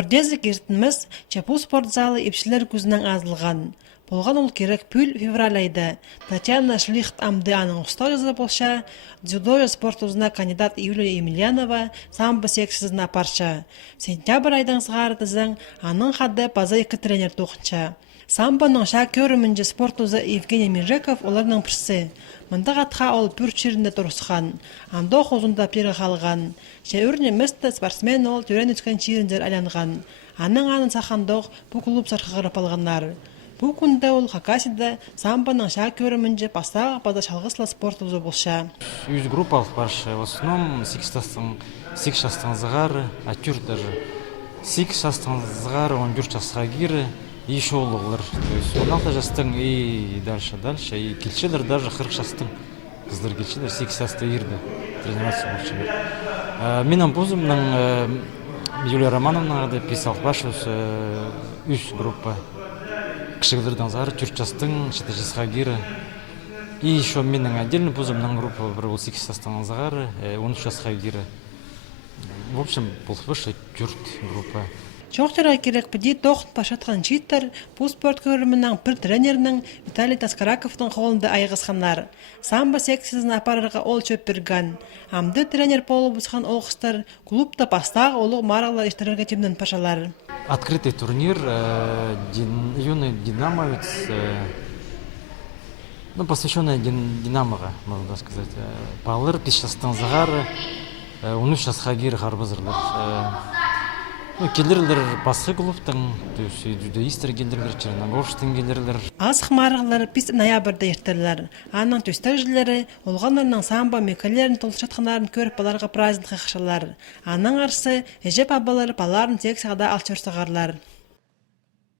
Бірдезік ертіміз Чапу спорт залы епшілер көзінің азылған. Болған ол керек пүл февраль айды. Татьяна Шлихт Амдыаның ұстау жазы болша, дзюдо спортузына кандидат Юлия Емельянова самбо секциясына апарша. Сентябрь айдан сығары тізің аның хады база екі тренер тоқынша. Самбоның шакөрі мүнже спортузы Евгений Межеков оларының пірсі. Мындық атқа ол пүр черінде тұрысқан. Андо қозында пері қалған. Шәуріне мүсті спортсмен ол түрен өткен черіндер айланған. Аның анын сақандоқ бұл клуб сарқығырып алғанлар. Бұл күнде ол Хакасида самбоның шакөрі мүнже пастағы бада шалғысла спортузы болша. Үз группалық баршы. В основном 8 жастың зығары, әтюр даже. 8 жастың зығары, 14 жасқа кері. И шоулығылар. 16 жастың и дальше. И келшелер даже 40 жастың қыздар келшелер 8 жасты ерді. Тренировация болшылар. Менің бұзымның Юлия Романовна да писалық башы үз группа. Кішігілердің зары 4 жастың 4 жасқа кері. И еще менің отдельный бұзымның группа бір 8 жастың зағары 13 жасқа кері. В общем, бұл выше 4 группа. Чоқтыра керек біде тоқыт пашатқан життер бұл спорт көрімінің бір тренерінің Виталий Таскараковтың қолында айғысқанлар. Самбо секциясын апарарға ол чөп берген. Амды тренер болып ұсқан олқыстар клубта пастағы олық маралар ештірерге темнен пашалар. Открытый турнир, юный динамовец, посвященный Динамоға, можно сказать. Балыр 5 жастың зағары, 13 жасқа кері қарбызырлар. Келдерлер басқа клубтың, judoистер келдерлер, черногорштың келдерлер. Азық марығылары 5 ноябрда ертерлер. Аның төстер жылары олғанларының самбо мекалерін толшатқанарын көріп баларға праздник қақшалар. Аның арсы әжеп абалары баларын тек сағада алчырсығарлар.